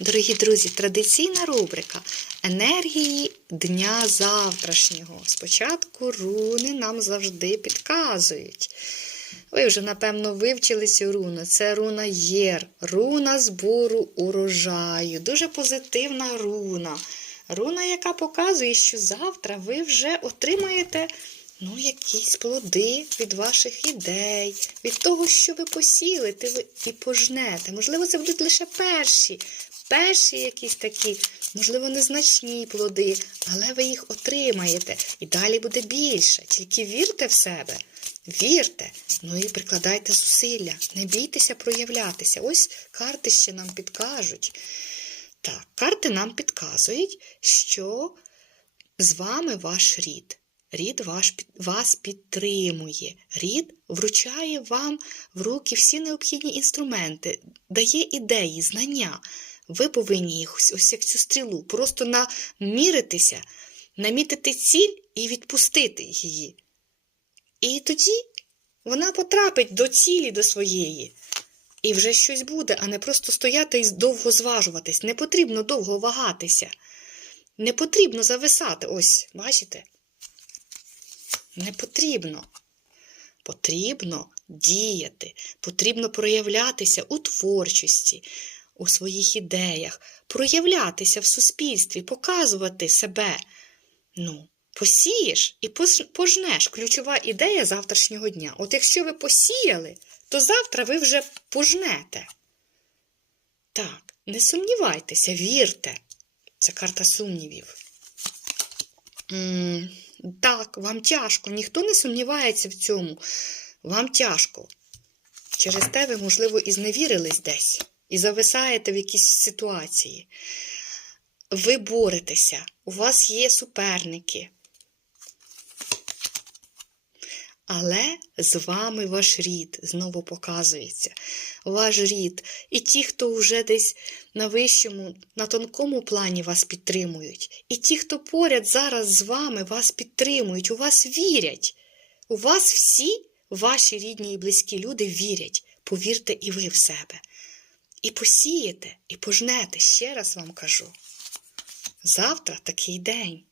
Дорогі друзі, традиційна рубрика енергії дня завтрашнього. Спочатку руни нам завжди підказують. Ви вже, напевно, вивчили цю руну. Це руна Єр, руна збору урожаю. Дуже позитивна руна. Руна, яка показує, що завтра ви вже отримаєте ну, якісь плоди від ваших ідей, від того, що ви посілите ви і пожнете. Можливо, це будуть лише перші, перші якісь такі, можливо, незначні плоди, але ви їх отримаєте. І далі буде більше. Тільки вірте в себе. Вірте, ну і прикладайте зусилля. Не бійтеся проявлятися. Ось карти ще нам підкажуть. Так, карти нам підказують, що з вами ваш рід. Рід ваш, вас підтримує. Рід вручає вам в руки всі необхідні інструменти, дає ідеї, знання. Ви повинні їх ось, як цю стрілу, просто наміритися, намітити ціль і відпустити її. І тоді вона потрапить до цілі до своєї. І вже щось буде, а не просто стояти і довго зважуватись. Не потрібно довго вагатися. Не потрібно зависати. Ось, бачите? Не потрібно. Потрібно діяти, потрібно проявлятися у творчості, у своїх ідеях, проявлятися в суспільстві, показувати себе. Ну, посієш і пожнеш. Ключова ідея завтрашнього дня. От якщо ви посіяли, то завтра ви вже пожнете. Так, не сумнівайтеся, вірте. Це карта сумнівів. Так, вам тяжко. Ніхто не сумнівається в цьому. Вам тяжко. Через те ви, можливо, і зневірились десь, і зависаєте в якійсь ситуації. Ви боретеся, у вас є суперники. Але з вами ваш рід знову показується. Ваш рід. І ті, хто вже десь на вищому, на тонкому плані вас підтримують. І ті, хто поряд зараз з вами вас підтримують, у вас вірять. У вас всі ваші рідні і близькі люди вірять. Повірте і ви в себе. І посієте, і пожнете, ще раз вам кажу. Завтра такий день.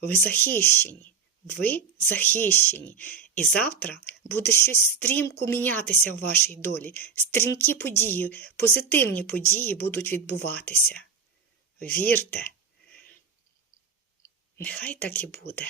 Ви захищені. Ви захищені. І завтра буде щось стрімко мінятися в вашій долі. Стрімкі події, позитивні події будуть відбуватися. Вірте. Нехай так і буде.